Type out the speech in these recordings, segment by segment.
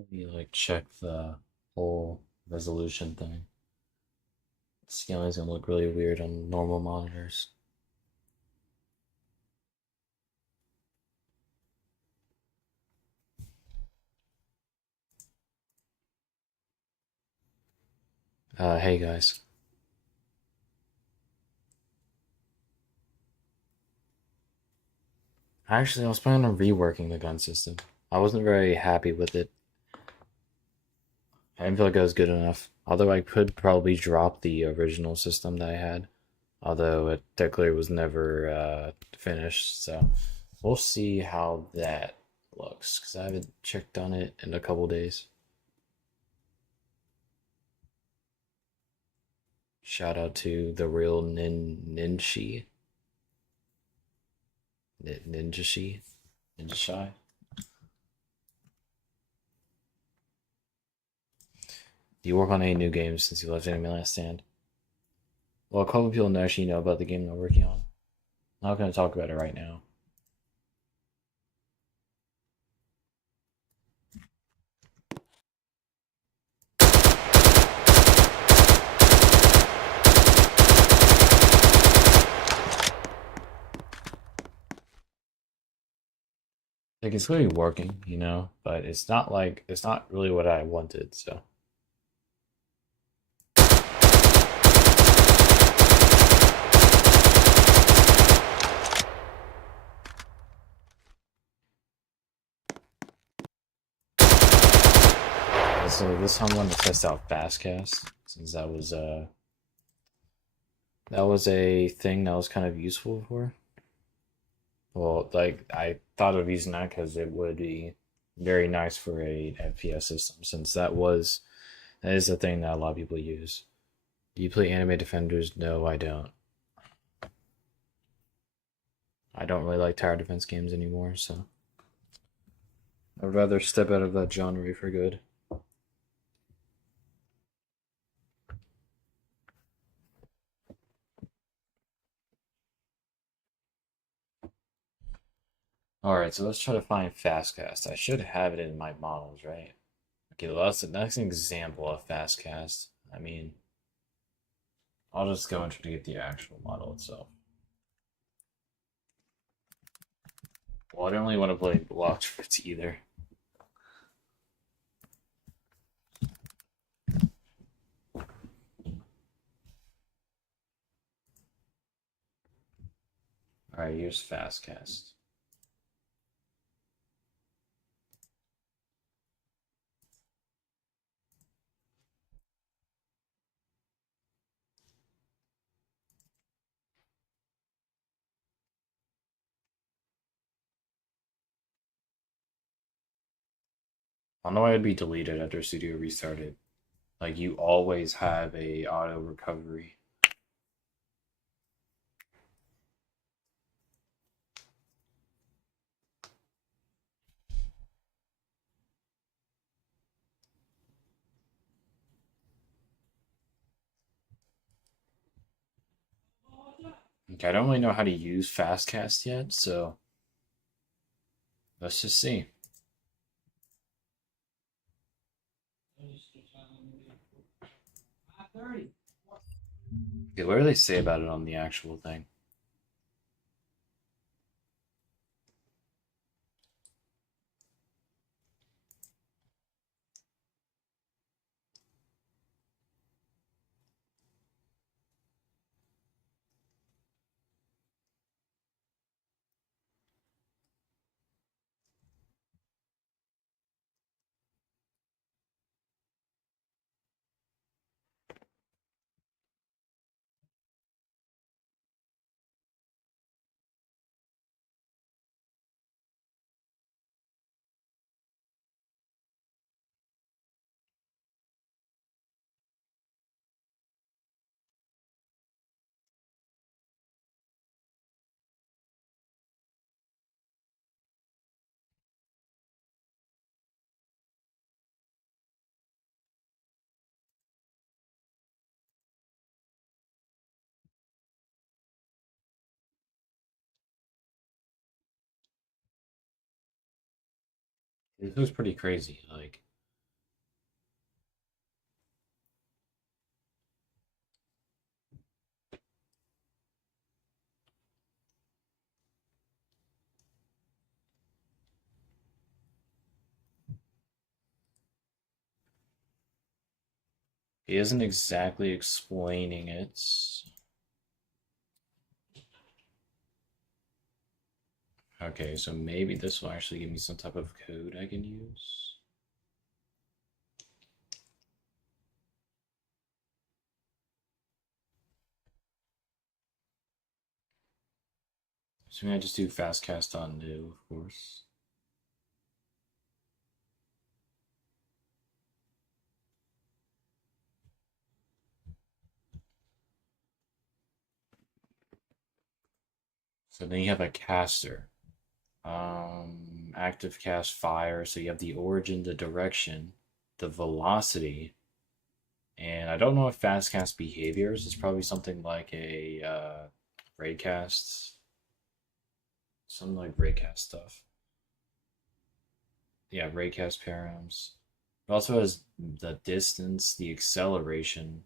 Let me like check the whole resolution thing. Scaling's gonna look really weird on normal monitors. Hey guys. Actually, I was planning on reworking the gun system. I wasn't very happy with it. I didn't feel like it was good enough. Although I could probably drop the original system that I had. Although it technically was never finished. So we'll see how that looks. Because I haven't checked on it in a couple days. Shout out to the real Ninshi. Ninja Ninja Shy. Do you work on any new games since you left Enemy Last Stand? Well, a couple of people actually know about the game I'm working on. I'm not going to talk about it right now. Like it's clearly working, but it's not really what I wanted. So this time I'm going to test out Fastcast since that was a thing that was kind of useful for. Well, like I thought of using that because it would be very nice for a FPS system since that is a thing that a lot of people use. Do you play Anime Defenders? No, I don't. I don't really like tower defense games anymore, so I'd rather step out of that genre for good. Alright, so let's try to find Fastcast. I should have it in my models, right? Okay, well, that's an example of Fastcast. I mean, I'll just go and try to get the actual model itself. Well, I don't really want to play blocked fruits either. Alright, here's Fastcast. I don't know why it'd be deleted after Studio restarted. Like you always have a auto recovery. Okay, I don't really know how to use Fastcast yet, so let's just see. Okay, what do they say about it on the actual thing? This was pretty crazy. Like He isn't exactly explaining it. Okay, so maybe this will actually give me some type of code I can use. So maybe I just do fastcast on new, of course. So then you have a caster. Active cast fire. So you have the origin, the direction, the velocity, and I don't know if fast cast behaviors is probably something like a raycast, something like raycast stuff. Yeah, raycast params. It also has the distance, the acceleration.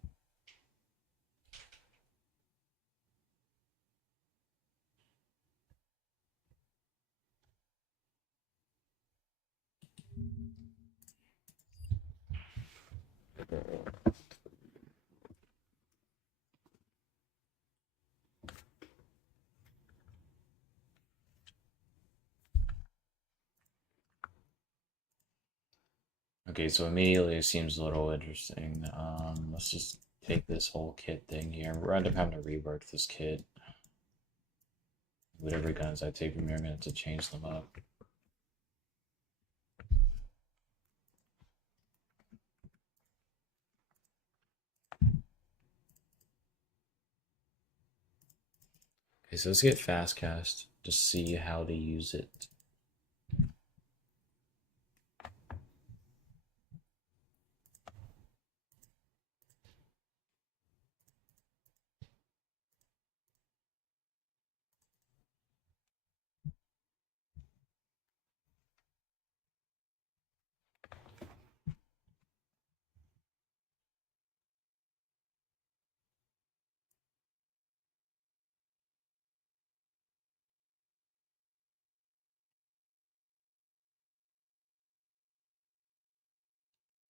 Okay, so immediately it seems a little interesting. Let's just take this whole kit thing here. We're end up having to rework this kit. Whatever guns I take from here, I'm gonna have to change them up. Okay, so let's get fast cast to see how to use it.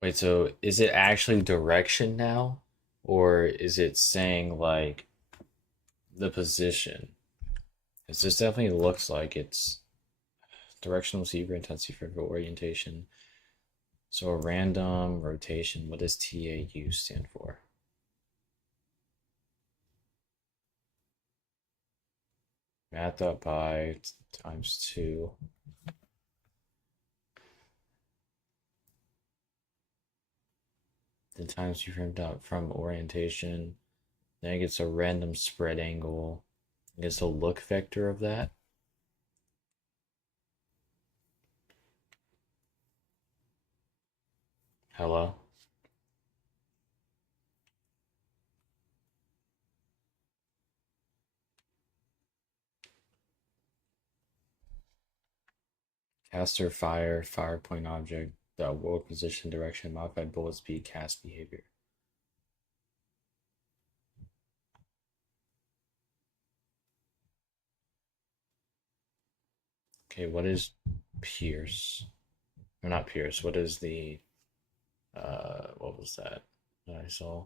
Wait, so is it actually direction now? Or is it saying like the position? Because this definitely looks like it's directional receiver intensity for orientation. So a random rotation, what does TAU stand for? Math up by times 2. Then times 2 framed out from orientation. Then it gets a random spread angle. It gets a look vector of that. Hello? Caster fire, fire point object, the world position, direction, modified bullet speed, cast behavior. Okay, what is Pierce? Or not Pierce, what is the what was that I saw?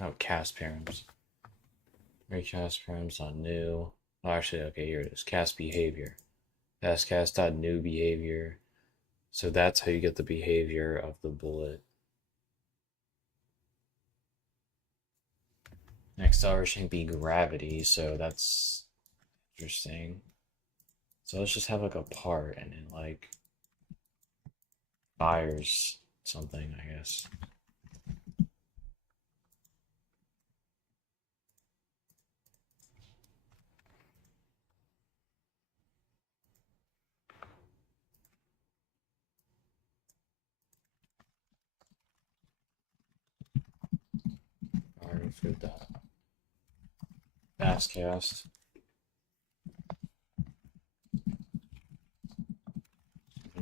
Oh, cast params. Recast params on new. Oh, actually, okay, here it is. Cast behavior. Fastcast dot new behavior. So that's how you get the behavior of the bullet. Next acceleration be gravity, so that's interesting. So let's just have like a part and it like fires something, I guess. Alright, let's get that. Fastcast.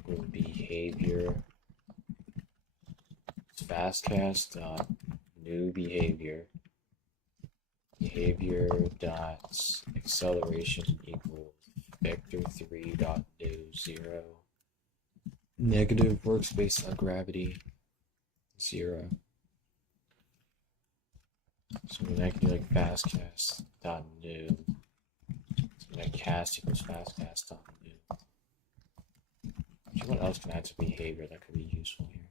With behavior. Fastcast. New behavior behavior dot acceleration equals vector 3 dot new 0 negative workspace dot gravity 0. So then I can do like fastcast dot new. So then cast equals fastcast dot new. Actually, what else can I add to behavior that could be useful here?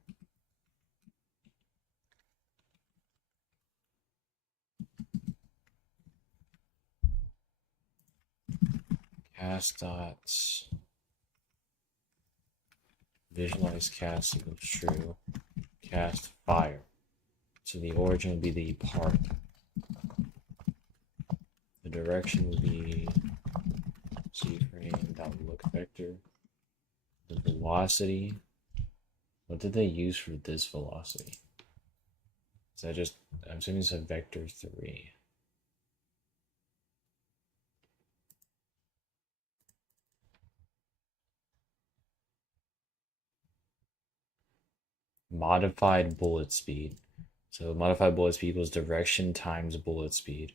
Cast dot visualize cast equals true. Cast fire. So the origin would be the part. The direction would be cframe.look vector. The velocity. What did they use for this velocity? Is that just, I'm assuming it's a vector 3. Modified bullet speed. So modified bullet speed equals direction times bullet speed.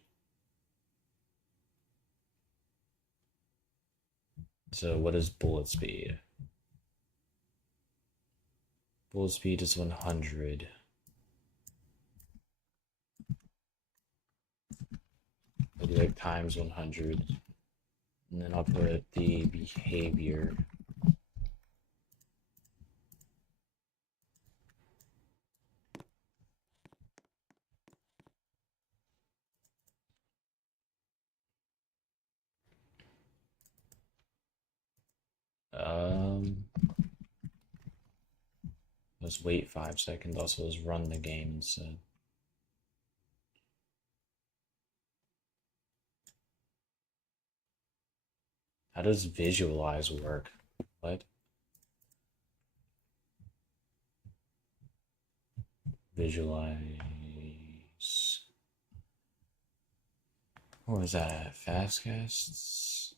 So what is bullet speed? Bullet speed is 100. I'll do like times 100. And then I'll put the behavior. Let's wait 5 seconds. Also, let's run the game instead. How does visualize work? What? Visualize. What was that? Fastcasts?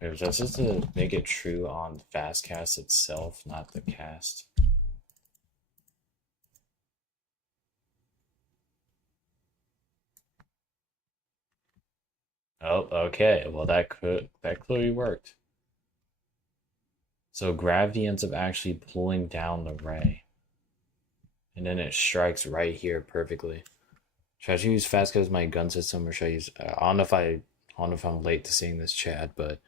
Wait, that's just to make it true on Fastcast itself, not the cast. Oh, okay. Well, that clearly worked. So gravity ends up actually pulling down the ray, and then it strikes right here perfectly. Should I use Fastcast as my gun system, or should I use? I don't know if I'm late to seeing this, Chad, but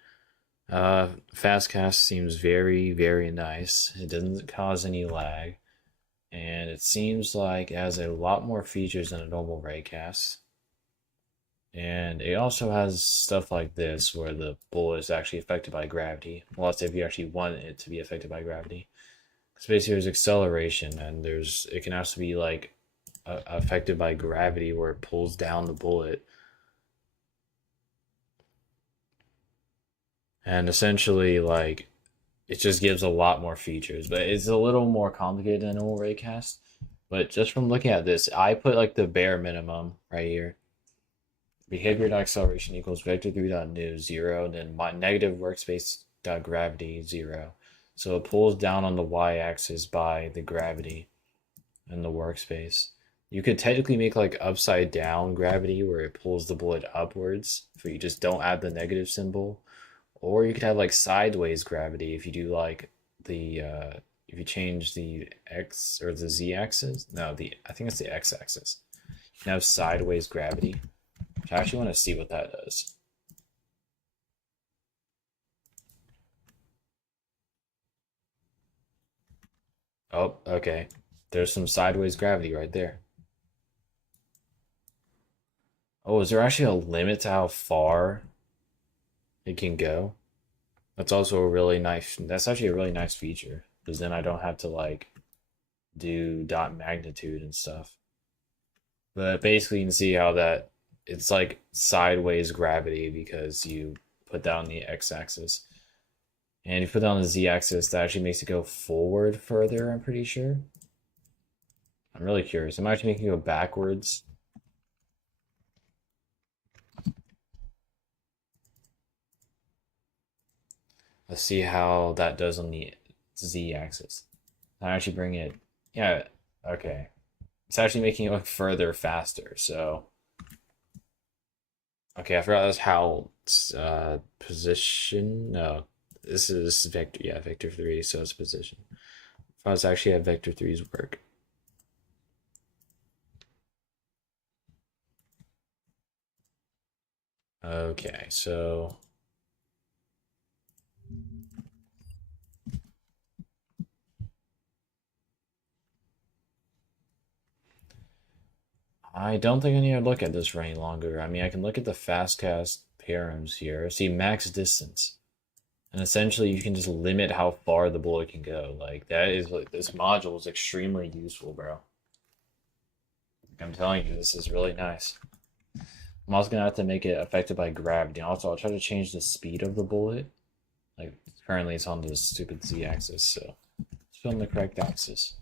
Fastcast seems very, very nice. It doesn't cause any lag, and it seems like it has a lot more features than a normal raycast. And it also has stuff like this where the bullet is actually affected by gravity. Well, let's say if you actually want it to be affected by gravity. Because basically there's acceleration, and it can also be like affected by gravity where it pulls down the bullet. And essentially, like, it just gives a lot more features, but it's a little more complicated than a normal raycast. But just from looking at this, I put like the bare minimum right here. Behavior dot acceleration equals vector 3 dot new 0, and then my negative workspace dot gravity 0. So it pulls down on the y-axis by the gravity in the workspace. You could technically make like upside down gravity where it pulls the bullet upwards if you just don't add the negative symbol. Or you could have like sideways gravity if you do like the if you change the x or the z axis. No, I think it's the x axis. You can have sideways gravity. I actually want to see what that does. Oh, okay. There's some sideways gravity right there. Oh, is there actually a limit to how far it can go? That's also a really nice, that's actually a really nice feature because then I don't have to like do dot magnitude and stuff. But basically you can see how that it's like sideways gravity because you put down the x-axis. And if you put down the z-axis, that actually makes it go forward further, I'm pretty sure. I'm really curious. I'm actually making it go backwards. Let's see how that does on the z-axis. I actually bring it. Yeah, okay. It's actually making it look further faster. So, okay, I forgot that's how position. No, this is vector. Yeah, vector three. So it's position. I was actually at vector three's work. Okay, so I don't think I need to look at this for any longer. I mean, I can look at the fastcast params here. See max distance. And essentially, you can just limit how far the bullet can go. Like that is like this module is extremely useful, bro. Like, I'm telling you, this is really nice. I'm also gonna have to make it affected by gravity. Also, I'll try to change the speed of the bullet. Like currently, it's on the stupid z-axis, so it's on the correct axis.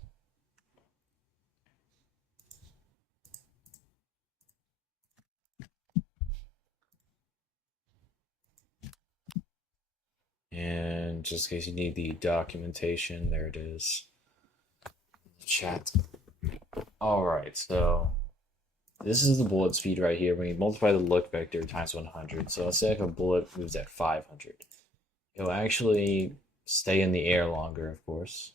And just in case you need the documentation, there it is. Chat. All right, so this is the bullet speed right here. When you multiply the look vector times 100, so let's say if a bullet moves at 500, it'll actually stay in the air longer, of course.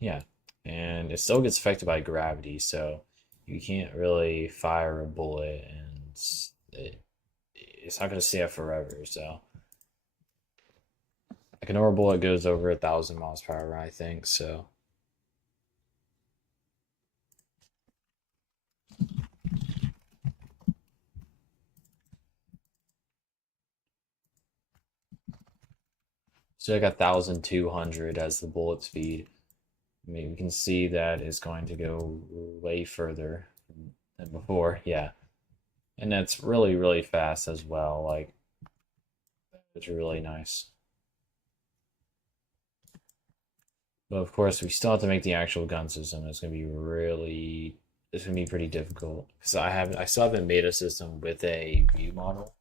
Yeah, and it still gets affected by gravity, so you can't really fire a bullet and it's not going to stay up forever. So, like a normal bullet goes over 1,000 miles per hour, I think. So, like 1,200 as the bullet speed. I mean, we can see that it's going to go way further than before. Yeah, and that's really, really fast as well. Like, it's really nice. But of course, we still have to make the actual gun system. It's gonna be pretty difficult because I still haven't made a system with a view model.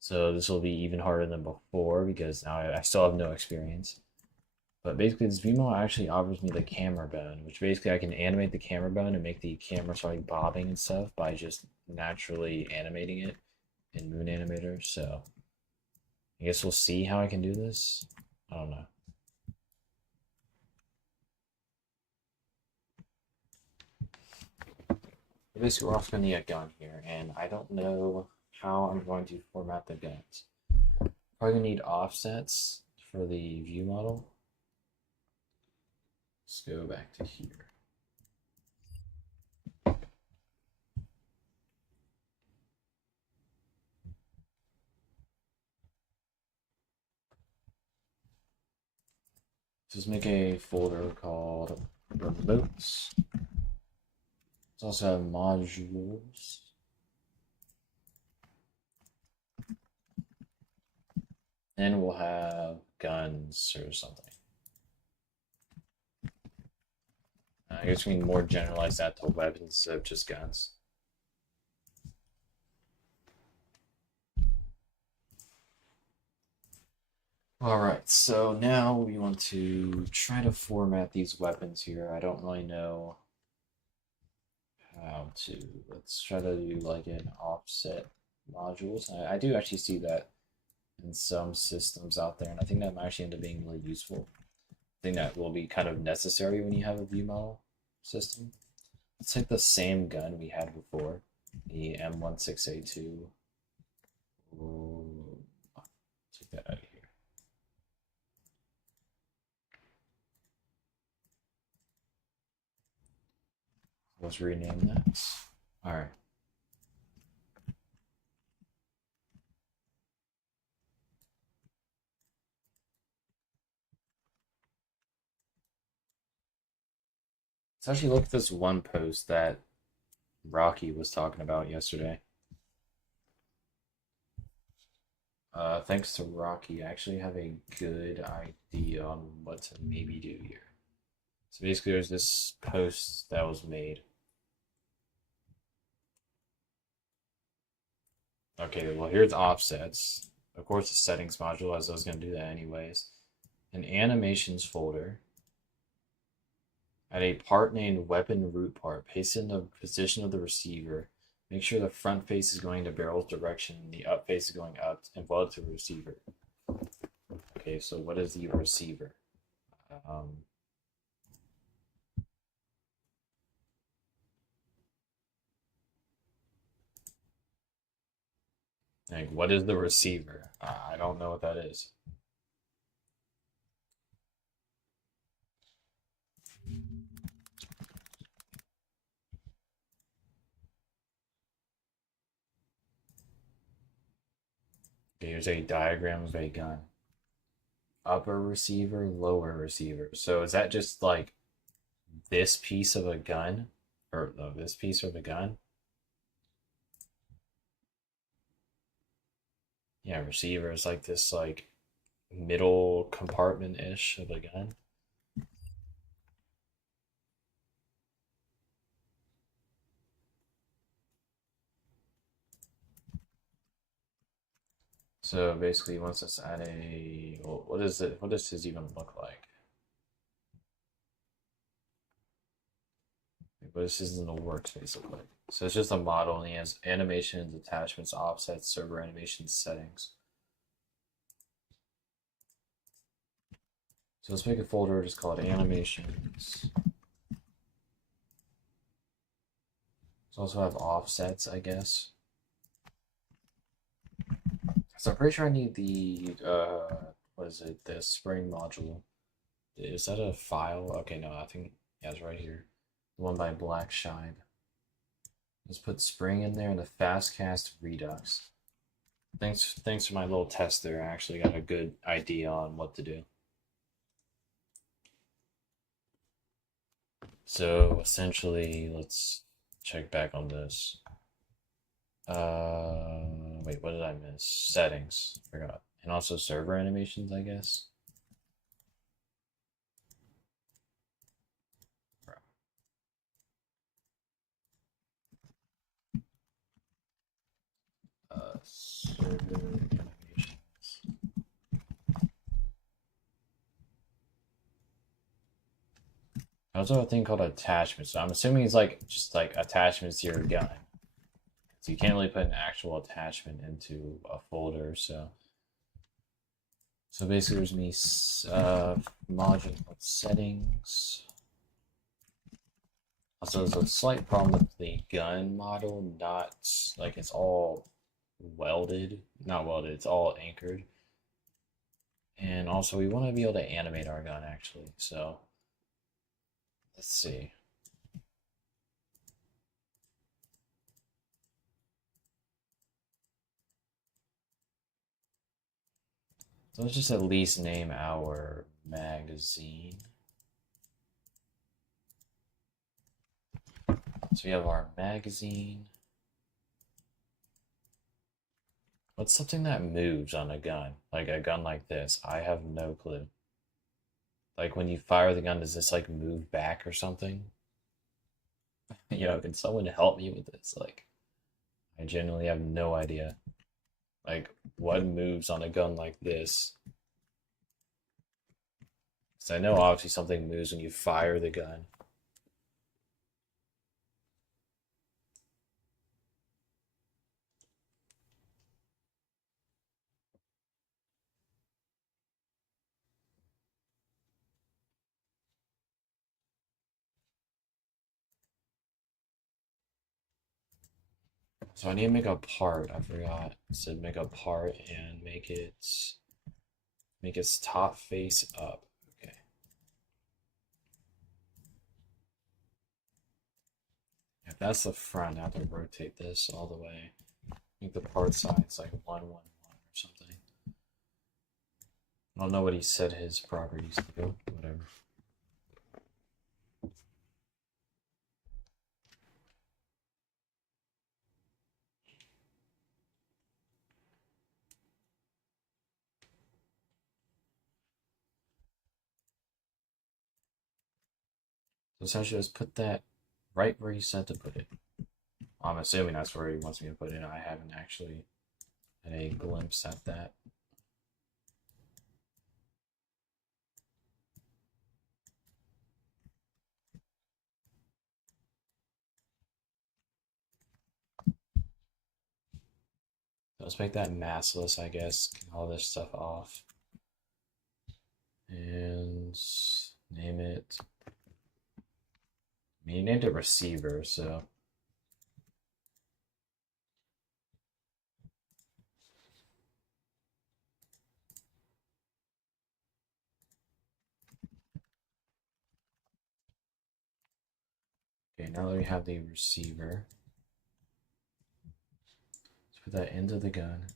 So this will be even harder than before because now I still have no experience. But basically, this view model actually offers me the camera bone, which basically I can animate the camera bone and make the camera start like bobbing and stuff by just naturally animating it in Moon Animator. So I guess we'll see how I can do this. I don't know. Basically, we're also going to need a gun here, and I don't know how I'm going to format the guns. Probably going to need offsets for the view model. Let's go back to here. Just make a folder called remotes. Let's also have modules. And we'll have guns or something. I guess we can more generalize that to weapons instead of just guns. Alright, so now we want to try to format these weapons here. I don't really know how to. Let's try to do like an offset modules. I do actually see that in some systems out there, and I think that might actually end up being really useful. I think that will be kind of necessary when you have a view model system. Let's take the same gun we had before, the M16A2. Take that out of here. Let's rename that. All right. Let's actually look at this one post that Rocky was talking about yesterday. Thanks to Rocky, I actually have a good idea on what to maybe do here. So basically, there's this post that was made Okay, well here's offsets. Of course, the settings module, as I was going to do that anyways. An animations folder. Add a part named weapon root part. Paste in the position of the receiver. Make sure the front face is going to barrel's direction and the up face is going up and weld to the receiver. Okay, so what is the receiver? Um, like, what is the receiver? I don't know what that is. Okay, here's a diagram of a gun. Upper receiver, lower receiver. So is that just like this piece of a gun? Or no, this piece of a gun? Yeah, receiver is like this like middle compartment-ish of a gun. So basically, he wants us to add a. Well, what is it? What does his even look like? What does his in the workspace look like? So it's just a model, and he has animations, attachments, offsets, server animations, settings. So let's make a folder just called animations. Let's also have offsets, I guess. So I'm pretty sure I need the what is it? The spring module. Is that a file? Okay, no, I think yeah, it's right here. The one by Black Shine. Let's put spring in there and the fastcast redux. Thanks for my little test there. I actually got a good idea on what to do. So essentially, let's check back on this. Wait, what did I miss? Settings. Forgot. And also server animations, I guess. Server animations. Also a thing called attachments. So I'm assuming it's like just like attachments to your gun. So you can't really put an actual attachment into a folder. So basically, there's me module settings. Also, there's a slight problem with the gun model. Not like it's all welded, not welded. It's all anchored. And also, we want to be able to animate our gun actually. So let's see. So let's just at least name our magazine. So we have our magazine. What's something that moves on a gun? Like a gun like this? I have no clue. Like when you fire the gun, does this like move back or something? Can someone help me with this? Like, I genuinely have no idea. Like, what moves on a gun like this? Because I know obviously something moves when you fire the gun. So I need to make a part. I forgot. I said make a part and make its top face up. Okay. If that's the front, I have to rotate this all the way. Make the part size like 111 or something. I don't know what he said his properties to do. Whatever. So essentially, just put that right where he said to put it. I'm assuming that's where he wants me to put it. I haven't actually. at a glimpse at that. Let's make that massless, I guess. Get all this stuff off. And name it. I mean, you named it receiver, so. Okay, now that we have the receiver, let's put that into the gun.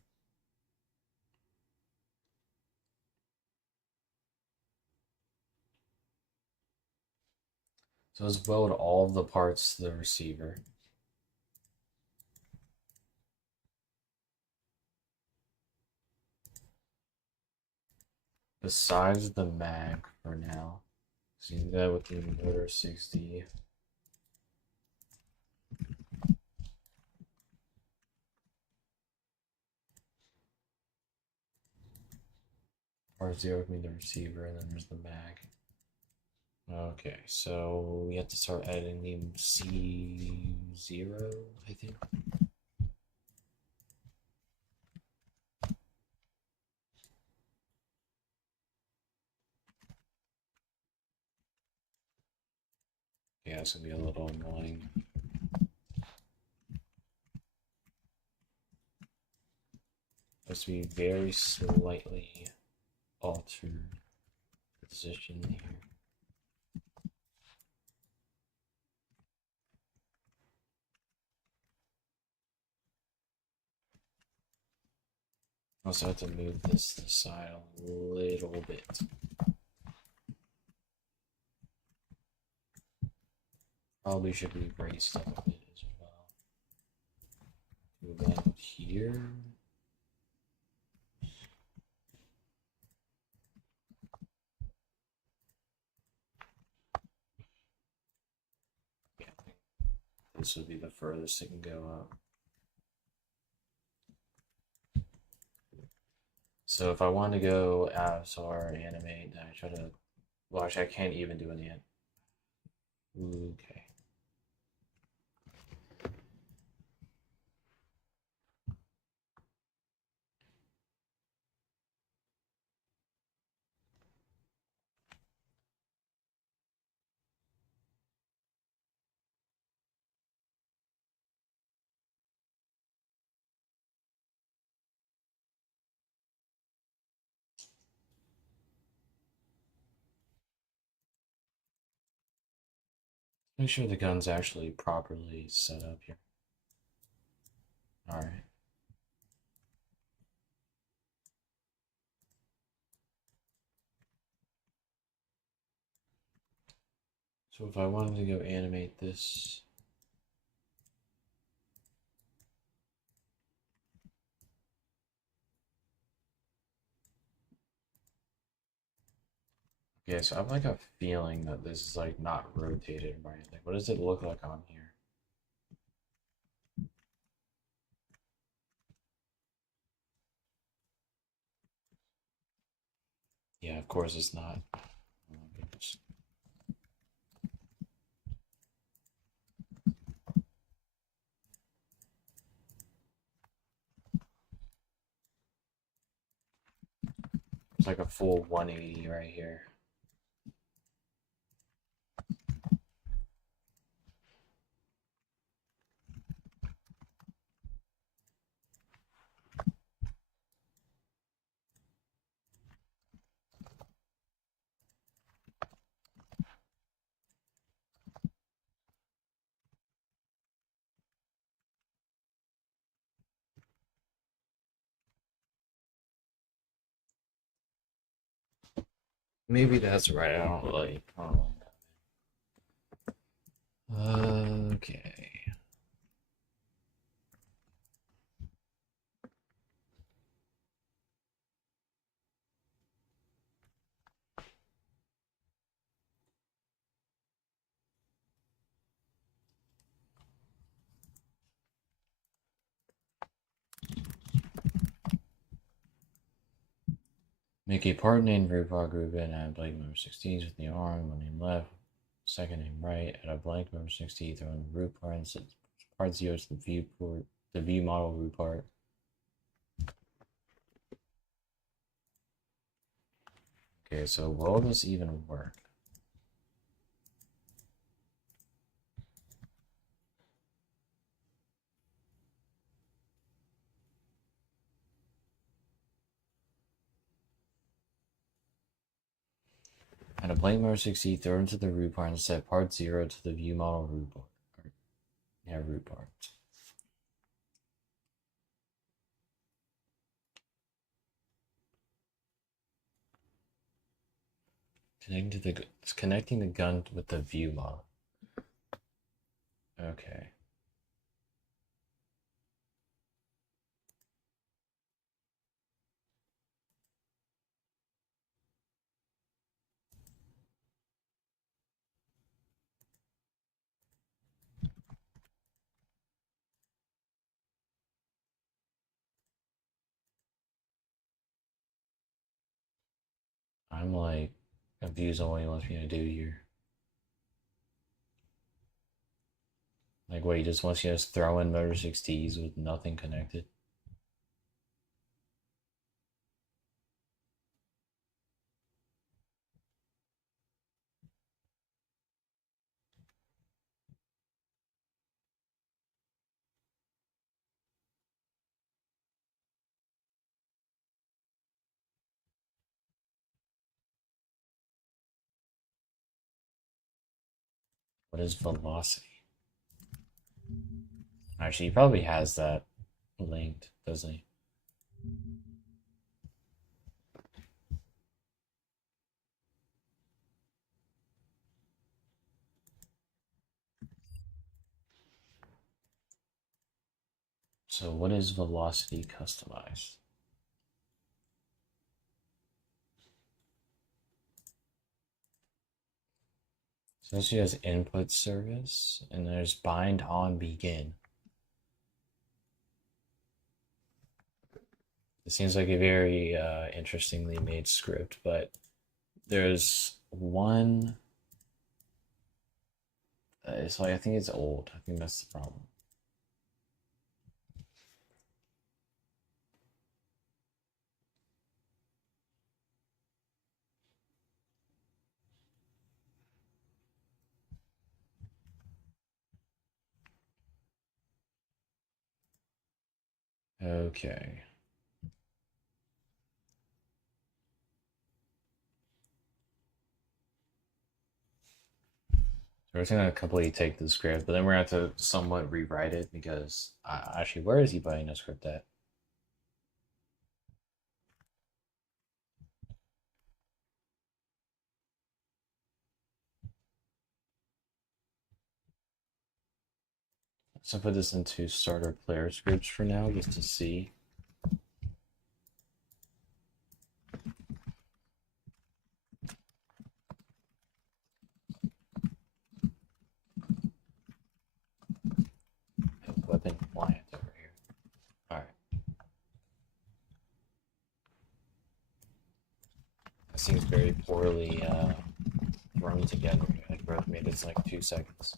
So let's build all of the parts to the receiver. Besides the mag for now. So you do that with the motor 60. R0 would mean the receiver, and then there's the mag. Okay, so we have to start adding the C0, I think. Yeah, it's gonna be a little annoying. Has to be very slightly altered position here. Also have to move this to the side a little bit. Probably should be raised up a bit as well. Move that up here. Yeah, I think this would be the furthest it can go up. So if I want to go avatar animate, I try to. Well, actually, I can't even do it yet. Okay. Make sure the gun's actually properly set up here. Alright. So if I wanted to go animate this. Okay, so I have like a feeling that this is like not rotated right. Like, what does it look like on here? Yeah, of course it's not. Oh my goodness. It's like a full 180 right here. Maybe that's right. I don't really know. Okay. Make a part named rootbar group and add blank number 16s with the arm, one name left, second name right, add a blank number 60, throw in the root part and set part 0 to the viewport, the view model root part. Okay, so will this even work? Add a blank number 60, throw into the root part and set part 0 to the view model root part. Yeah, root part. Connecting the gun with the view model. Okay. I'm like confused on what he wants me to do here. Like, what, he just wants you to just throw in Motor 6Ts with nothing connected? What is velocity? Actually, he probably has that linked, doesn't he? So, what is velocity customized? So, she has input service, and there's bind on begin. It seems like a very interestingly made script, but there's one. It's like, I think it's old. I think that's the problem. Okay. So we're just gonna completely take the script, but then we're gonna have to somewhat rewrite it because actually, where is he putting the script at? So put this into starter player scripts for now, just to see. Weapon client over here. All right, that seems very poorly thrown together. I growth made it's like 2 seconds.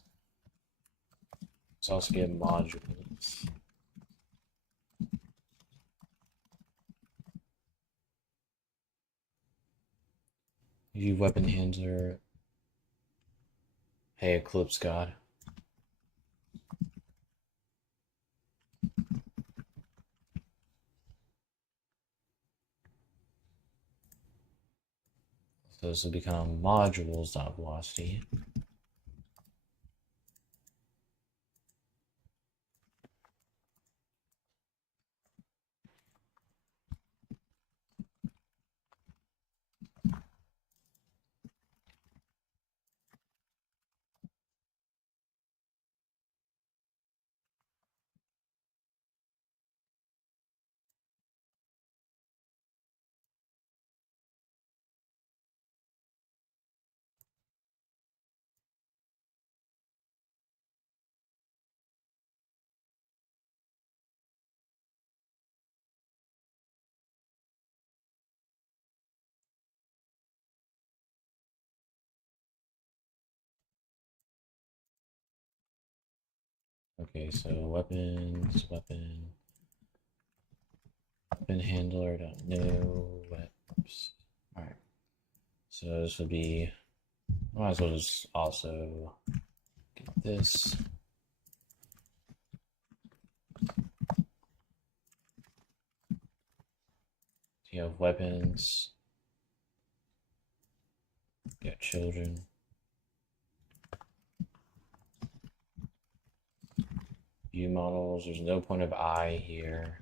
Let's also get modules. View weapon handler. Hey, Eclipse God. So this will become modules.velocity. Okay, so weapons, weapon handler, don't know. Oops. Alright. So this would be, might as well just also get this. So you have weapons, you got children. View models, there's no point of I here.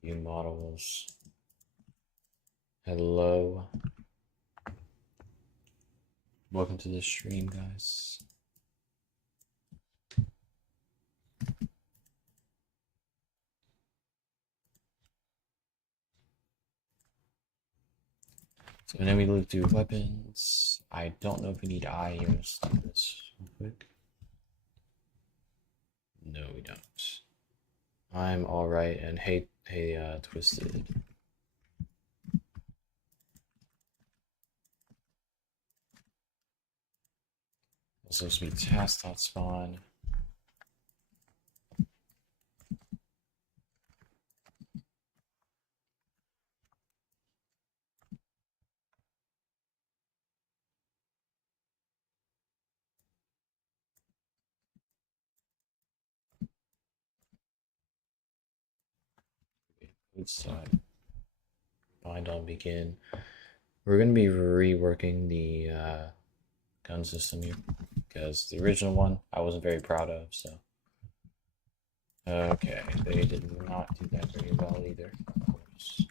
View models. Hello. Welcome to the stream, guys. So then we look through weapons. I don't know if we need I here. Let's do this real quick. No, we don't. I'm alright, and hey, Twisted. It's supposed to be task.spawn. Code side. Bind on begin. We're going to be reworking the gun system here because the original one I wasn't very proud of, so. Okay, they did not do that very well either, of course.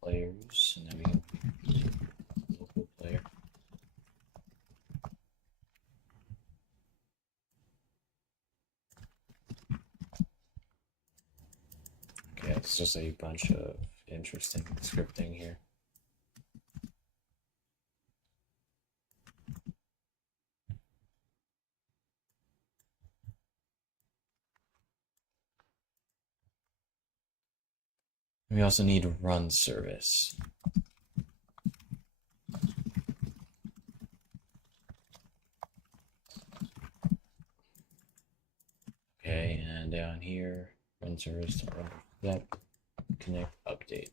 Players, and then we have local player. Okay, it's just a bunch of interesting scripting here. We also need a run service. Okay, and down here, run service to run that connect update.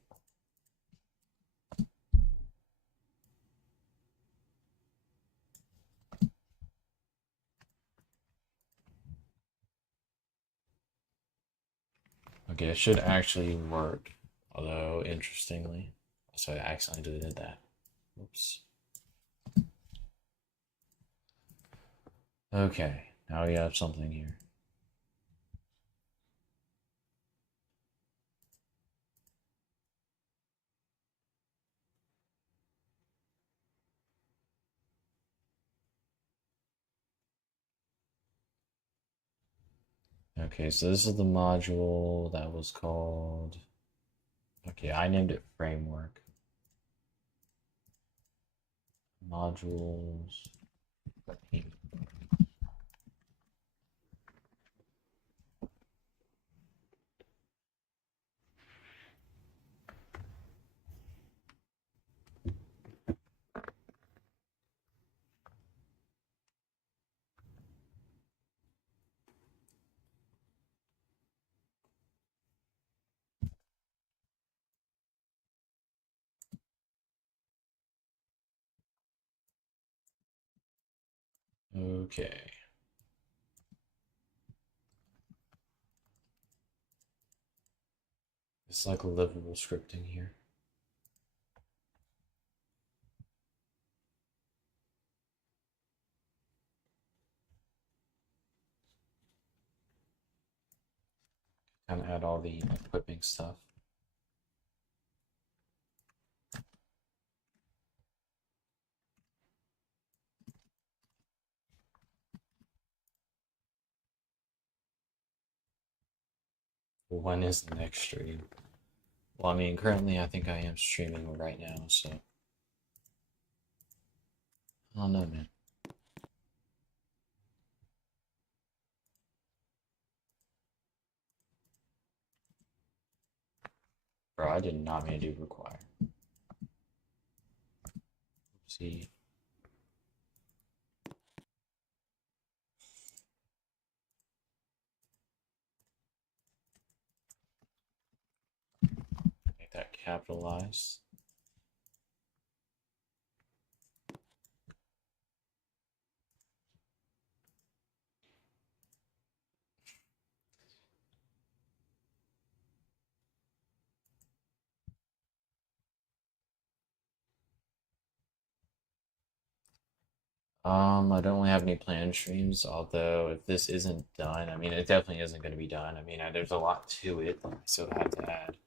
Okay, it should actually work, although interestingly, so I accidentally did that. Whoops. Okay, now we have something here. Okay, so this is the module that was called, okay, I named it framework. Modules. Okay. It's like a livable scripting here. Kind of add all the equipping stuff. When is the next stream? Well, I mean, currently I think I am streaming right now, so. I don't know, man. Bro, I did not mean to do require. See. capitalize. I don't really have any planned streams, although if this isn't done, I mean, it definitely isn't going to be done. I mean, there's a lot to it that I still have to add.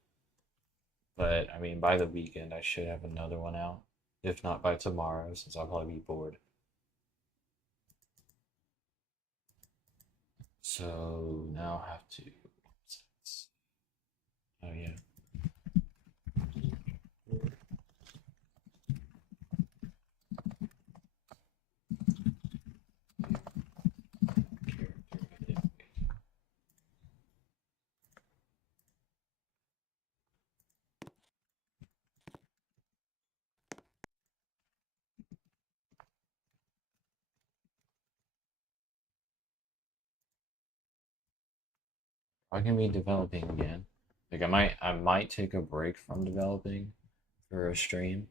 But, I mean, by the weekend, I should have another one out. If not by tomorrow, since I'll probably be bored. So, now I have to. Oh, yeah. I can be developing again. Like I might take a break from developing for a stream.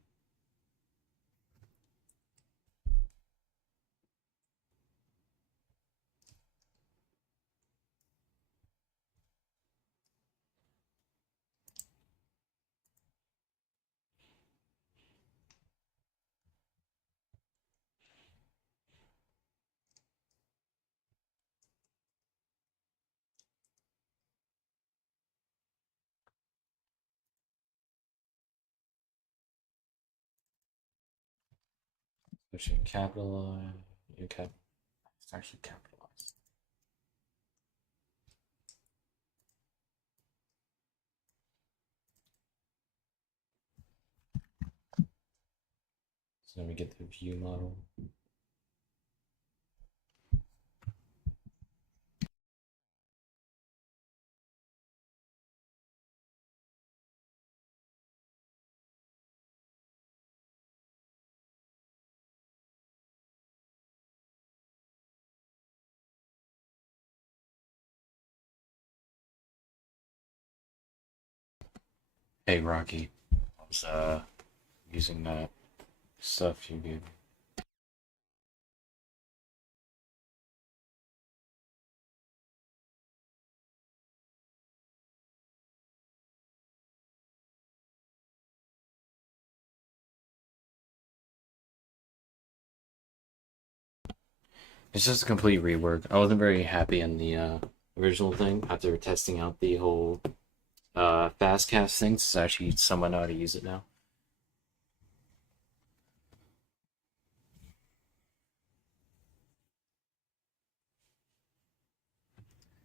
Pushing capitalize. Okay. It's actually capitalized. So let me get the view model. Hey Rocky, I was using that stuff you gave me. It's just a complete rework. I wasn't very happy in the original thing after testing out the whole fastcast thing. So actually someone know how to use it now.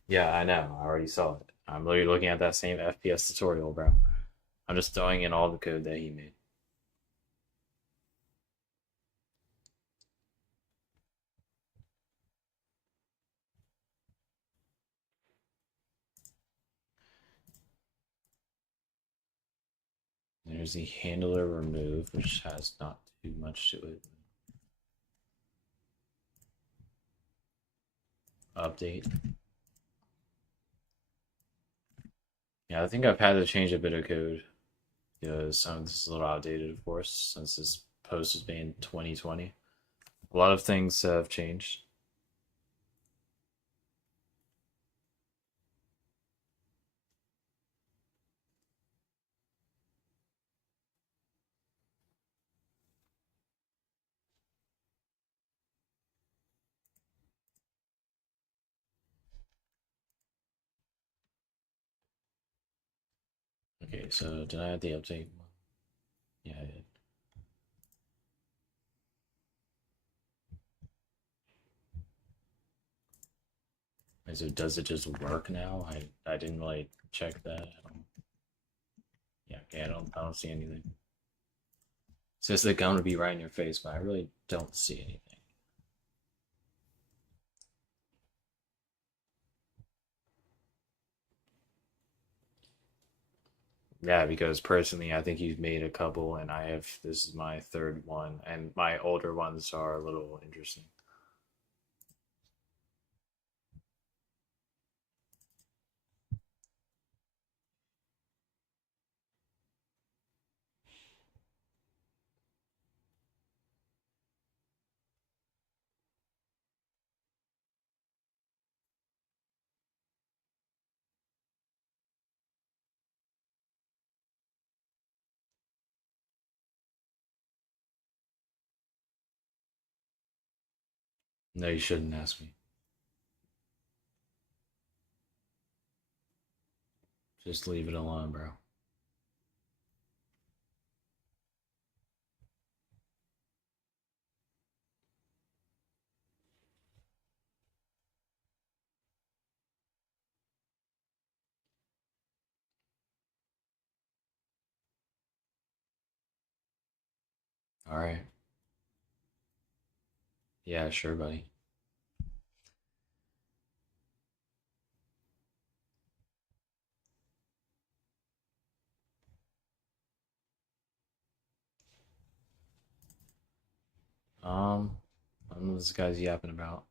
Yeah, I know. I already saw it. I'm literally looking at that same FPS tutorial, bro. I'm just throwing in all the code that he made. There's the handler remove, which has not too much to it. Update. Yeah, I think I've had to change a bit of code because some of this is a little outdated, of course, since this post was made in 2020. A lot of things have changed. Okay, so did I have the update? Yeah, I did. Okay, so does it just work now? I didn't really check that. Yeah, okay, I don't see anything. It says the gun would be right in your face, but I really don't see anything. Yeah, because personally, I think you've made a couple, and this is my third one, and my older ones are a little interesting. No, you shouldn't ask me. Just leave it alone, bro. All right. Yeah, sure, buddy. I don't know what this guy's yapping about.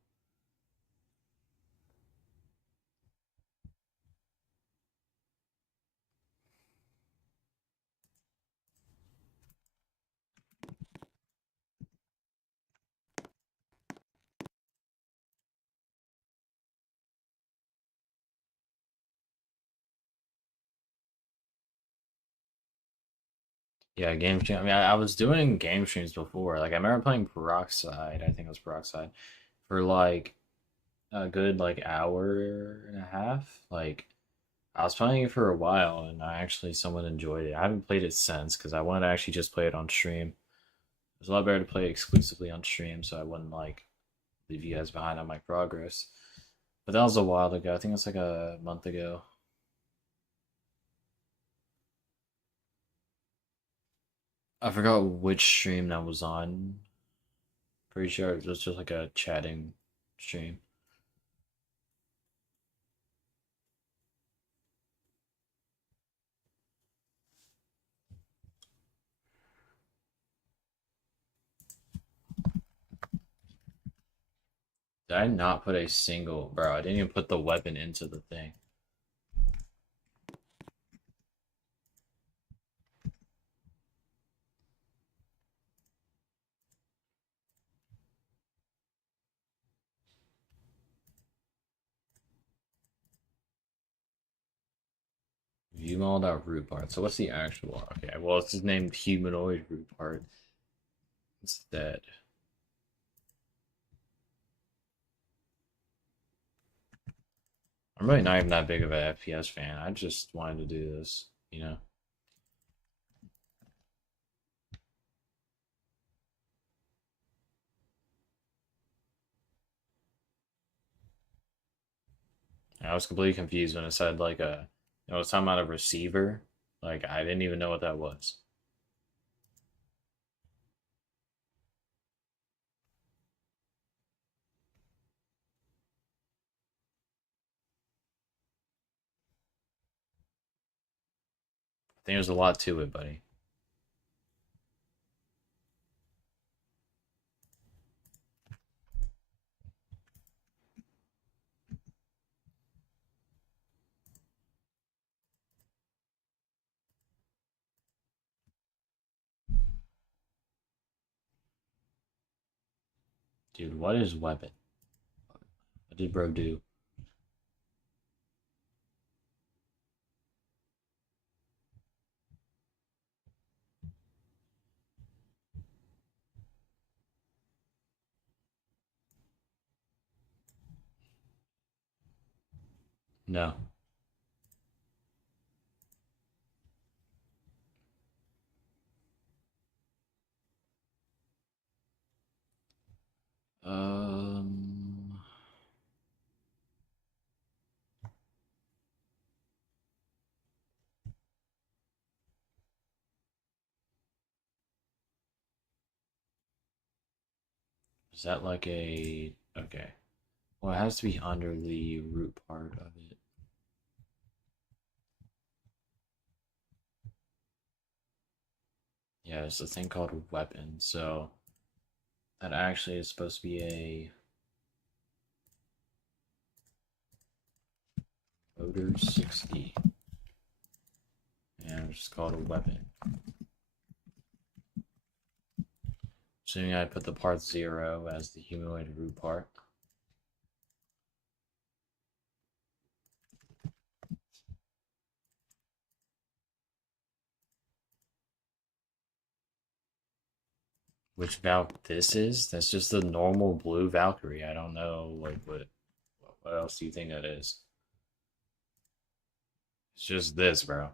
Yeah, game stream. I mean, I was doing game streams before. Like, I remember playing Peroxide. I think it was Peroxide for like a good like hour and a half. Like, I was playing it for a while, and I actually somewhat enjoyed it. I haven't played it since because I wanted to actually just play it on stream. It's a lot better to play exclusively on stream, so I wouldn't like leave you guys behind on my progress. But that was a while ago. I think it was like a month ago. I forgot which stream that was on. Pretty sure it was just like a chatting stream. Did I not put a single, bro? I didn't even put the weapon into the thing. View all that root part. So what's the actual? Okay, well it's just named humanoid root part instead. I'm really not even that big of an FPS fan. I just wanted to do this, you know. I was completely confused when it said like it was talking about a receiver. Like I didn't even know what that was. I think there's a lot to it, buddy. Dude, what is weapon? What did bro do? No. Um, is that like a okay? Well, it has to be under the root part of it. Yeah, it's a thing called a weapon. So that actually is supposed to be a motor 60, and it's called a weapon. Assuming I put the part 0 as the humanoid root part. Which Valk this is? That's just the normal blue Valkyrie. I don't know like what else do you think that is? It's just this, bro.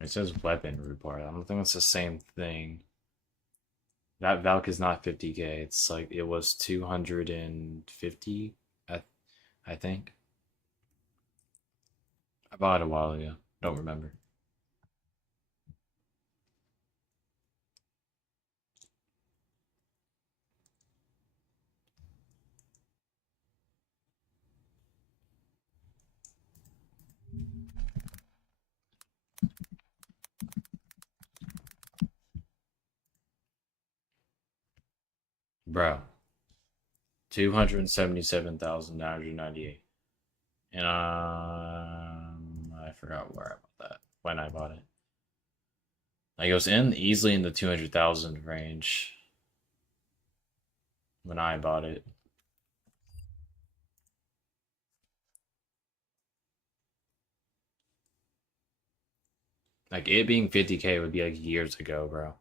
It says weapon report. I don't think it's the same thing. That Valk is not 50k. It's like it was 250, I I think. I bought it a while ago. Don't remember. Bro, 277,998. And I forgot where I bought that. When I bought it. Like it was in easily in the 200,000 range when I bought it. Like it being 50k would be like years ago, bro.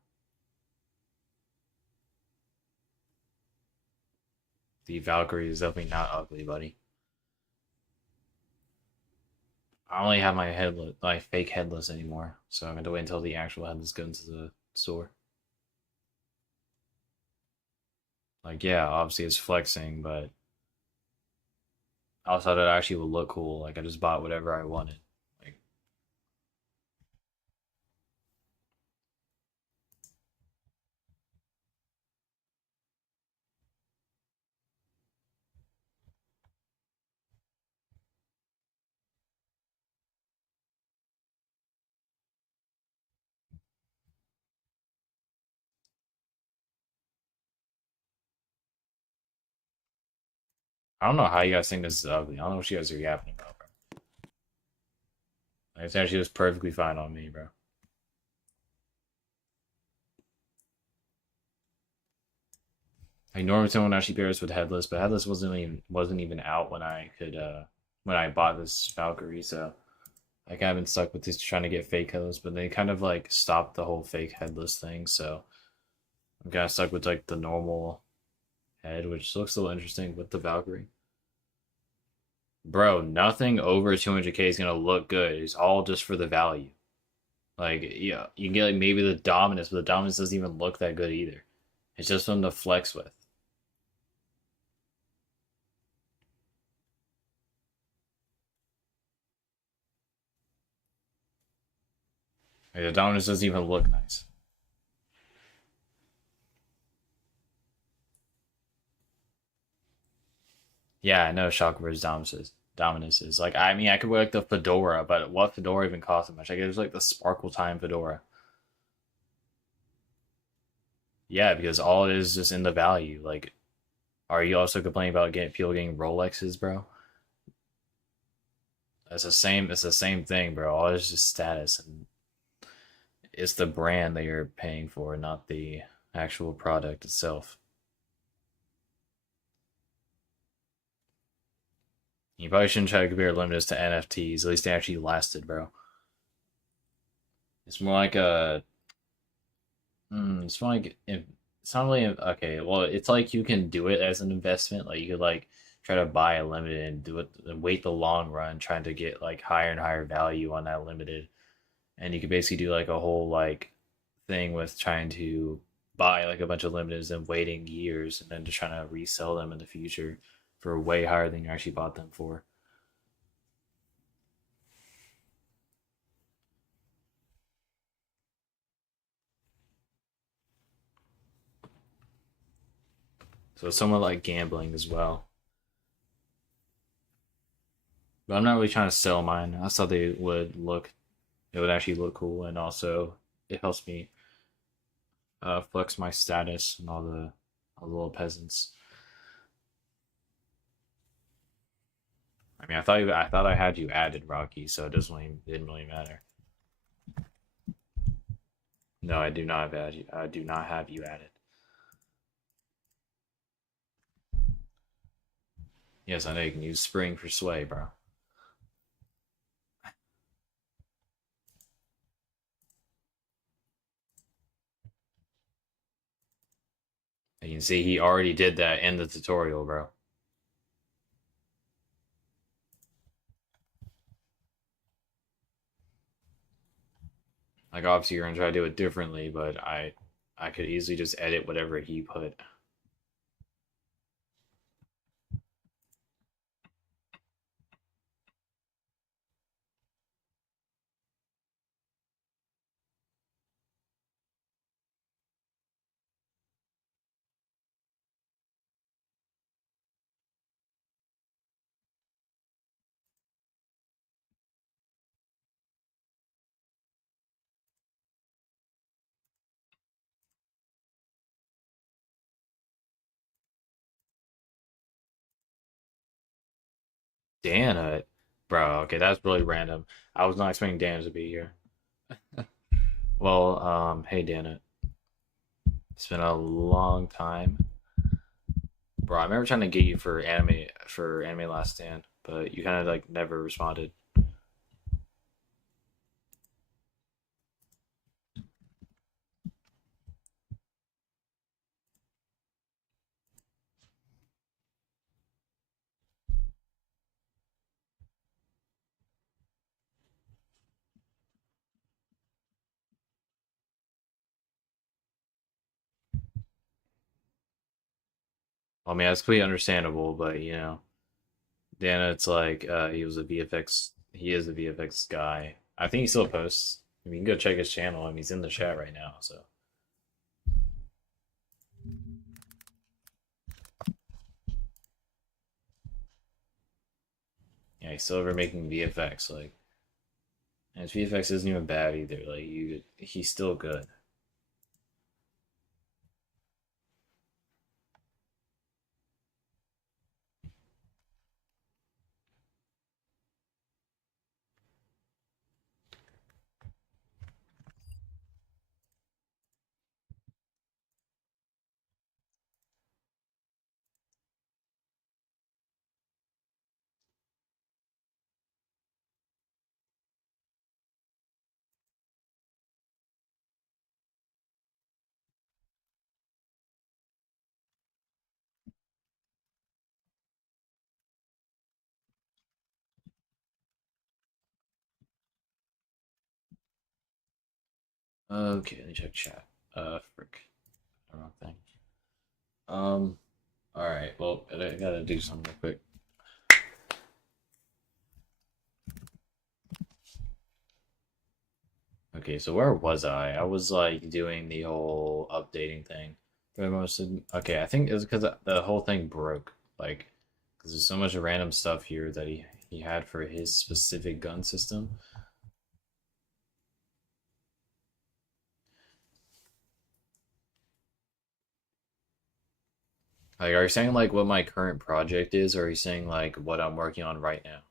The Valkyrie is definitely not ugly, buddy. I only have my headless, like fake headless anymore, so I'm gonna wait until the actual headless goes into the store. Like, yeah, obviously it's flexing, but I thought it actually would look cool. Like, I just bought whatever I wanted. Like, I don't know how you guys think this is ugly. I don't know what you guys are yapping about, bro. Like, it's actually just perfectly fine on me, bro. Like, normally someone actually pairs with headless, but headless wasn't even out when I bought this Valkyrie, so like I've been stuck with just trying to get fake headless, but they kind of like stopped the whole fake headless thing, so I'm kind of stuck with like the normal head, which looks a little interesting with the Valkyrie. Bro, nothing over 200k is gonna look good. It's all just for the value. Like, yeah, you can get like maybe the Dominus, but the Dominus doesn't even look that good either. It's just something to flex with. Like, the Dominus doesn't even look nice. Yeah, I know Shockwave's Dominus is. Like, I mean, I could wear like the fedora, but what fedora even costs that much? I guess like the Sparkle Time fedora. Yeah, because all it is just in the value. Like, are you also complaining about getting people getting Rolexes, bro? It's the same. It's the same thing, bro. All it is just status, and it's the brand that you're paying for, not the actual product itself. You probably shouldn't try to compare limiteds to NFTs. At least they actually lasted, bro. It's more like a. It's more like it's not really okay. Well, it's like you can do it as an investment. Like you could like try to buy a limited and do it and wait the long run, trying to get like higher and higher value on that limited. And you could basically do like a whole like thing with trying to buy like a bunch of limiteds and waiting years and then just trying to resell them in the future for way higher than you actually bought them for. So it's somewhat like gambling as well. But I'm not really trying to sell mine. I thought it would actually look cool, and also it helps me flex my status and all the little peasants. I mean, I thought I had you added, Rocky, so it didn't really matter. No, I do not have add you. I do not have you added. Yes, I know you can use spring for sway, bro. And you can see he already did that in the tutorial, bro. Like obviously you're gonna try to do it differently, but I could easily just edit whatever he put. Dana, bro. Okay, that's really random. I was not expecting Dana to be here. Well, hey Dana, it's been a long time, bro. I remember trying to get you for anime Last Stand, but you kind of like never responded. I mean, that's completely understandable, but you know, Dana, it's like he was a VFX. He is a VFX guy. I think he still posts. I mean, you can go check his channel. I mean, he's in the chat right now, so yeah, he's still ever making VFX. Like, and his VFX isn't even bad either. Like, he's still good. Okay, let me check chat. Frick, wrong thing. Um, all right. Well, I gotta do something real quick. Okay, so where was I? I was like doing the whole updating thing. For most of, okay, I think it was because the whole thing broke. Like, because there's so much random stuff here that he had for his specific gun system. Like, are you saying like what my current project is, or are you saying like what I'm working on right now?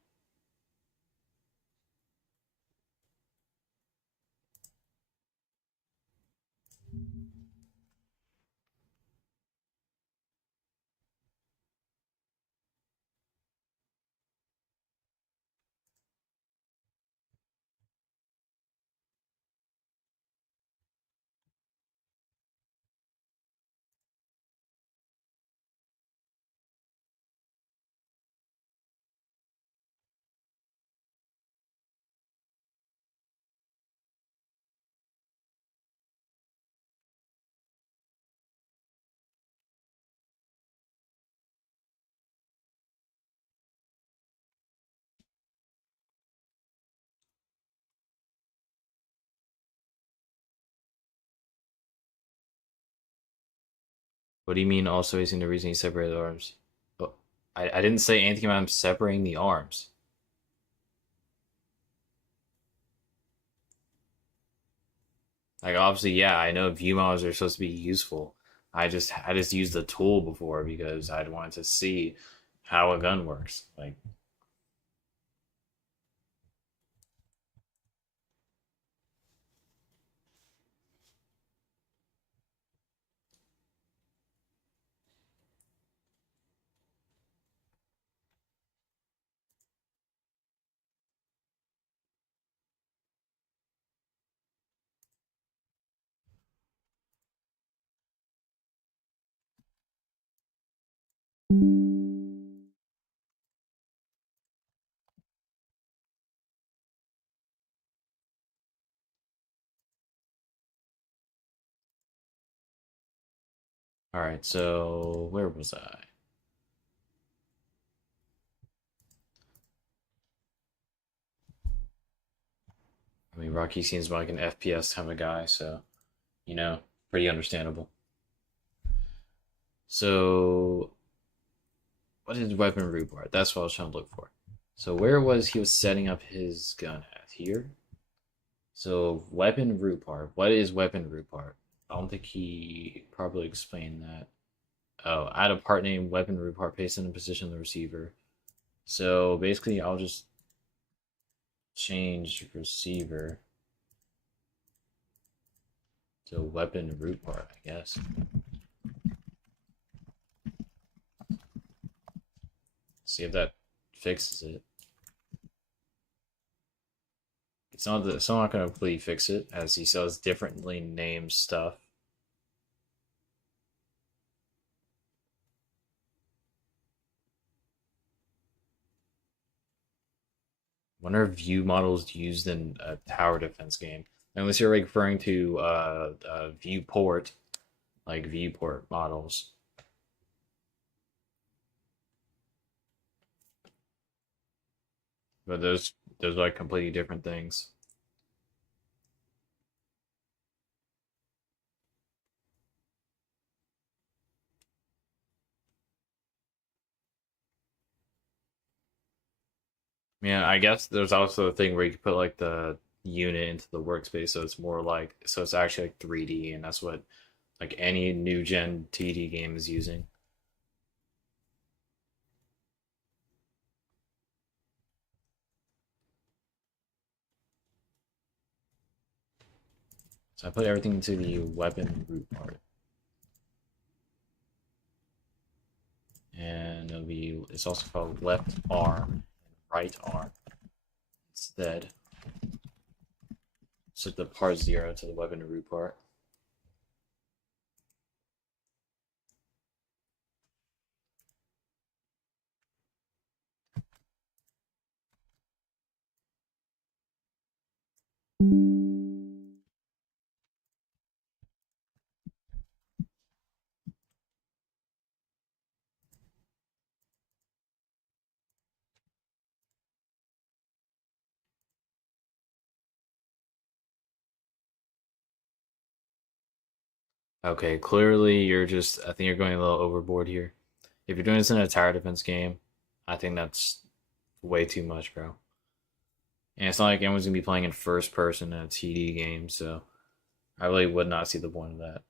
What do you mean also using the reason he separated the arms? Oh, I didn't say anything about him separating the arms. Like obviously, yeah, I know view models are supposed to be useful. I just used the tool before because I'd wanted to see how a gun works. Like All right, so where was I? I mean, Rocky seems like an FPS kind of guy, so you know, pretty understandable. So, what is weapon root bar? That's what I was trying to look for. So, where was he was setting up his gun at? Here? So, weapon root part. What is weapon root part? I don't think he probably explained that. Oh, add a part name, weapon root part, paste in the position of the receiver. So, basically, I'll just change receiver to weapon root part, I guess. See if that fixes it. It's not gonna completely fix it, as he says differently named stuff. When are view models used in a tower defense game? Unless you're referring to viewport, like viewport models. But those are like completely different things. Yeah, I guess there's also a thing where you can put like the unit into the workspace, so it's more like so it's actually like 3D, and that's what like any new gen TD game is using. So I put everything into the weapon root part, and it's also called left arm and right arm instead. Set the part 0 to the weapon root part. Okay, clearly you're just I think you're going a little overboard here. If you're doing this in a tower defense game, I think that's way too much, bro. And it's not like anyone's gonna be playing in first person in a TD game, so I really would not see the point of that.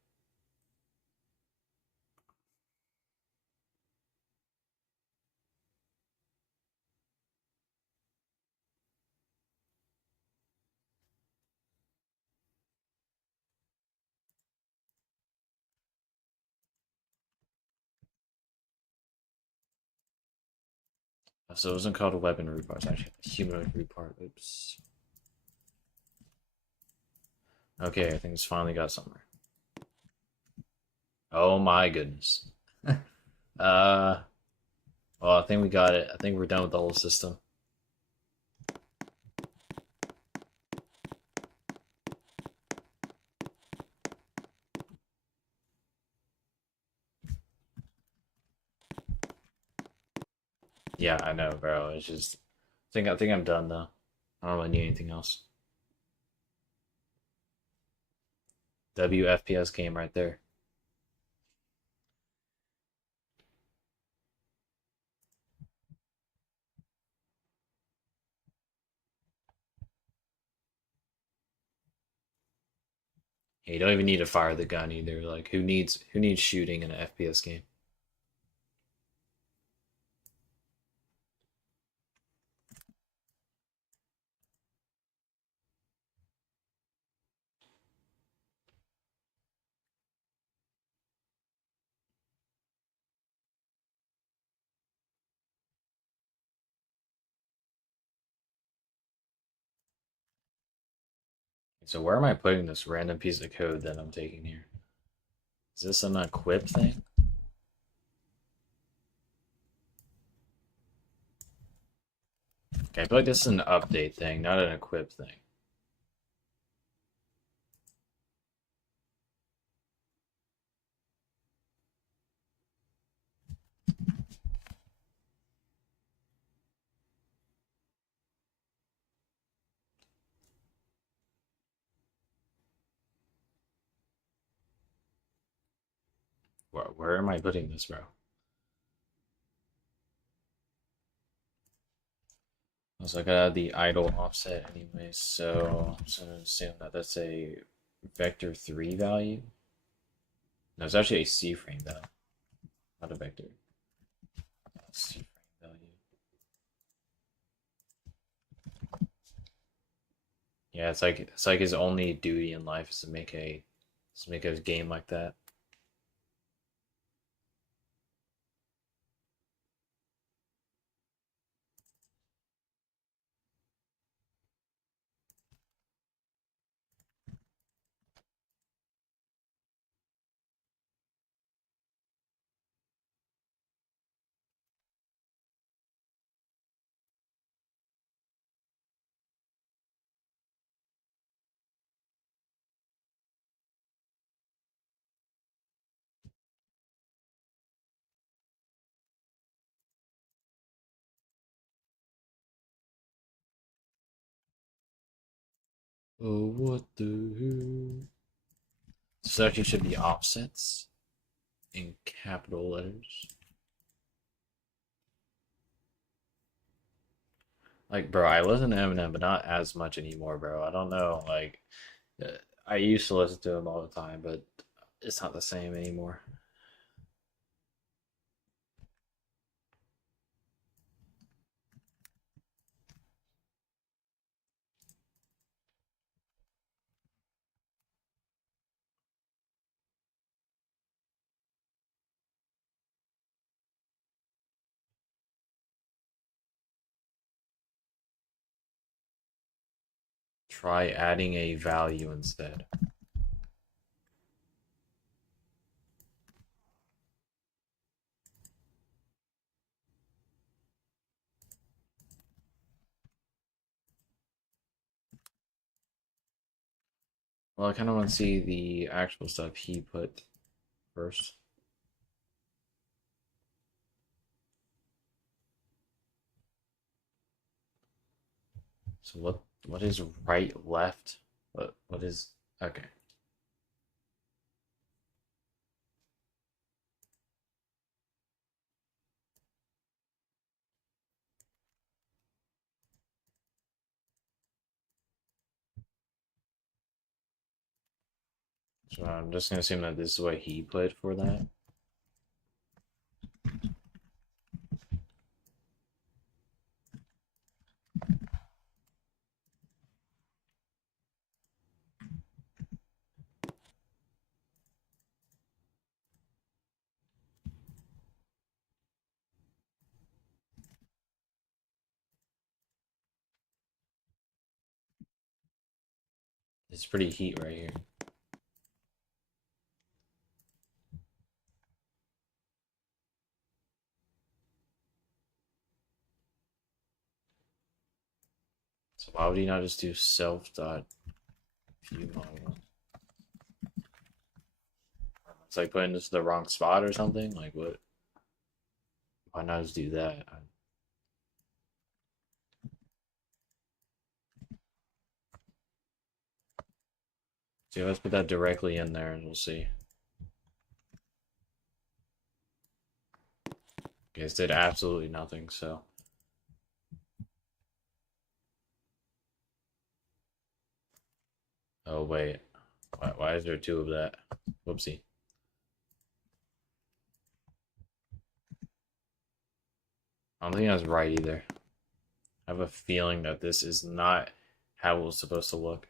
So it wasn't called a weapon root part, it's actually a humanoid root part. Oops. Okay, I think it's finally got somewhere. Oh my goodness. uh well I think we got it. I think we're done with the whole system. Yeah, I know, bro. It's just I think I'm done though. I don't really need anything else. WFPS game right there. Yeah, you don't even need to fire the gun either. Like who needs shooting in an FPS game? So where am I putting this random piece of code that I'm taking here? Is this an equip thing? Okay, I feel like this is an update thing, not an equip thing. Where am I putting this, bro? So I got the idle offset anyway, so I'm just gonna assume that that's a vector 3 value. No, it's actually a C-frame though, not a vector. C-frame value. Yeah, it's like his only duty in life is to make a game like that. Oh, what the hell? This actually should be offsets in capital letters. Like, bro, I listen to Eminem, but not as much anymore, bro. I don't know. Like, uh, I used to listen to him all the time, but it's not the same anymore. Try adding a value instead. Well, I kind of want to see the actual stuff he put first. So what is right left? What is okay? So I'm just gonna assume that this is what he put for that. It's pretty heat right here. So why would he not just do self dot view model? It's like putting this in the wrong spot or something. Like what? Why not just do that? See, let's put that directly in there and we'll see. Okay, it did absolutely nothing. So, oh wait, why is there two of that? Whoopsie. I don't think that's right either. I have a feeling that this is not how it was supposed to look.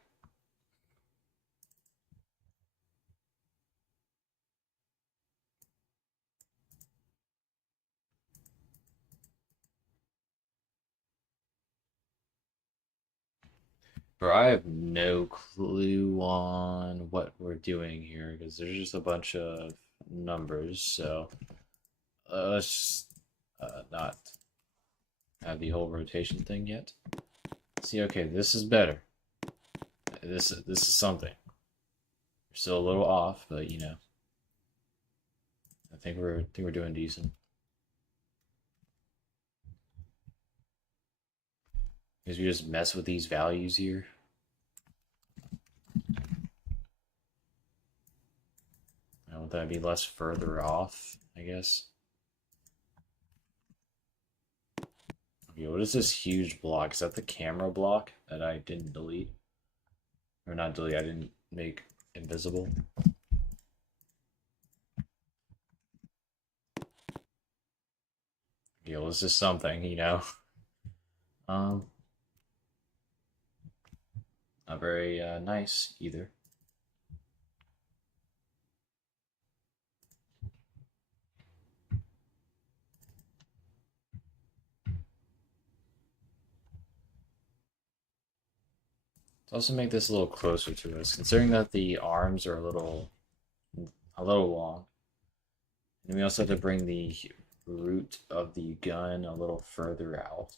Bro, I have no clue on what we're doing here because there's just a bunch of numbers. So let's just not have the whole rotation thing yet. See, okay, this is better. This is something. We're still a little off, but I think we're doing decent. Because we just mess with these values here. Would that be less further off, I guess? Okay, what is this huge block? Is that the camera block that I didn't delete? Or not delete, I didn't make invisible? Okay, well, this is something, you know? Um, Not very nice either. Let's also make this a little closer to us, considering that the arms are a little long. And we also have to bring the root of the gun a little further out.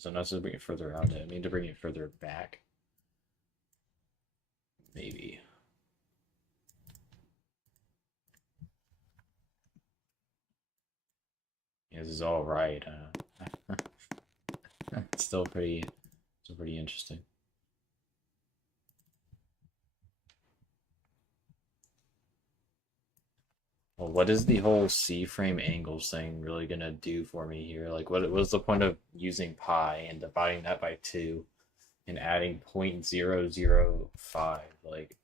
So not to bring it further out, I mean to bring it further back. Maybe. Yeah, this is all right. It's still pretty interesting. Well, what is the whole C-frame angles thing really gonna do for me here? Like, what was the point of using pi and dividing that by 2 and adding 0.005? Like,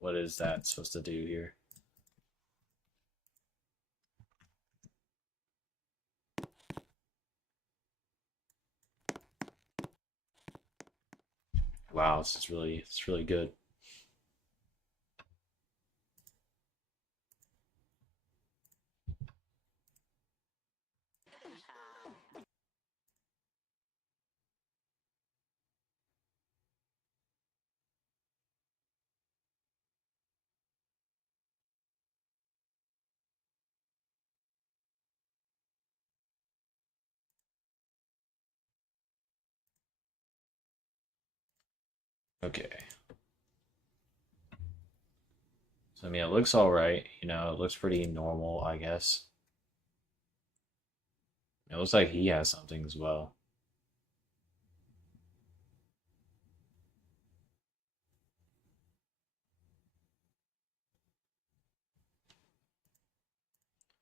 what is that supposed to do here? Wow, it's really good. Okay. So I mean, it looks all right. It looks pretty normal, I guess. It looks like he has something as well.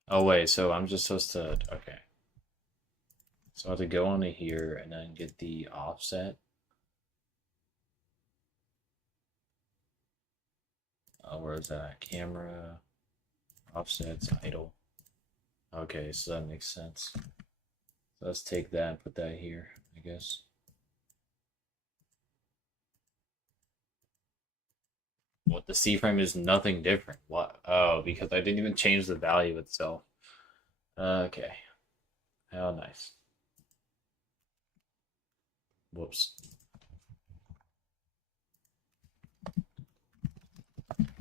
Oh wait, so I'm just supposed to, okay. So I have to go onto here and then get the offset. Where is that? Camera, offsets, idle. Okay, so that makes sense. So let's take that and put that here, I guess. What, the C frame is nothing different. What? Oh, because I didn't even change the value itself. Okay. How nice. Whoops.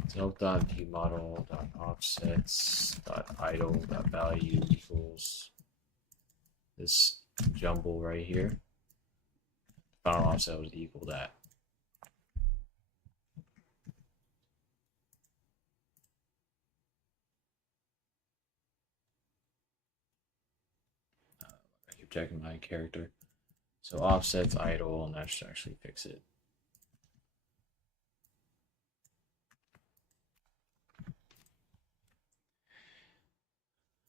Self.viewModel.offsets.idle.value equals this jumble right here. Final offset was equal that. I keep checking my character. So offset's idle, and that should actually fix it.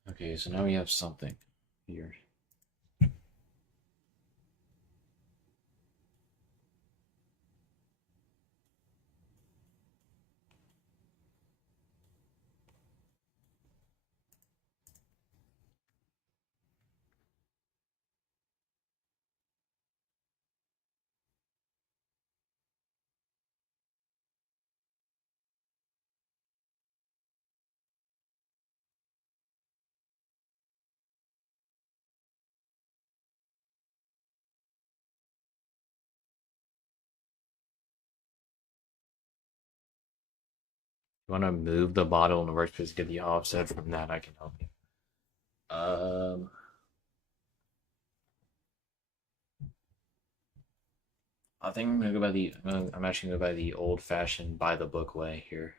Okay, so now we have something here. You want to move the model in the workspace, get the offset from that, I can help you. Um, I think I'm gonna go by I'm actually gonna go by the old-fashioned by the book way here.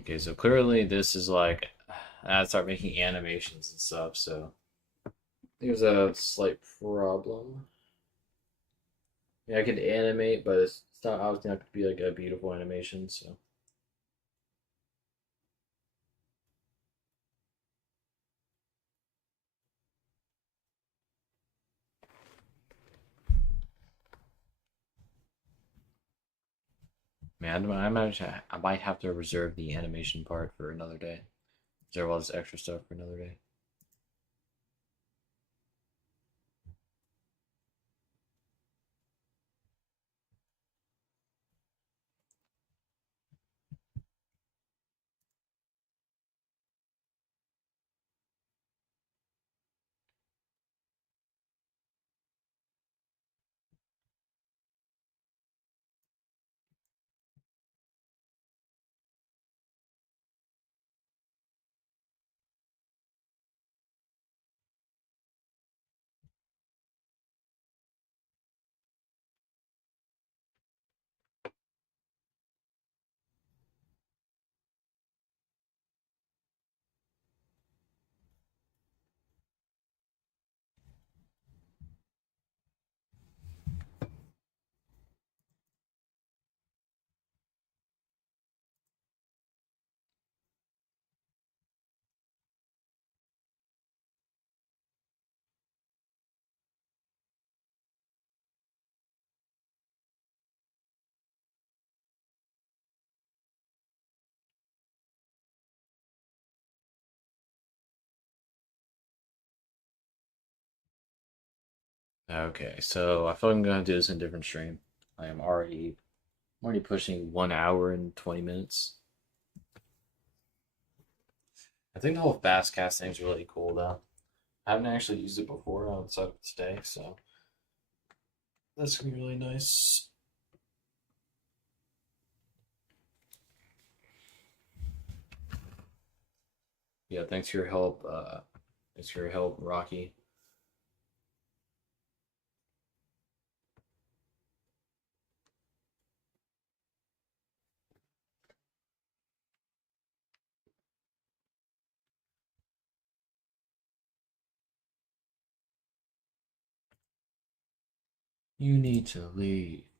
Okay, so clearly this is like I start making animations and stuff, so there's a slight problem. Yeah, I could animate, but it's not obviously not going to be like a beautiful animation. So man, I might have to reserve the animation part for another day. Reserve all this extra stuff for another day. Okay, so I feel like I'm gonna do this in a different stream. I'm already pushing 1 hour and 20 minutes. I think the whole fast cast thing is really cool though. I haven't actually used it before outside of today, so that's gonna be really nice. Yeah, thanks for your help. Thanks for your help, Rocky. You need to leave.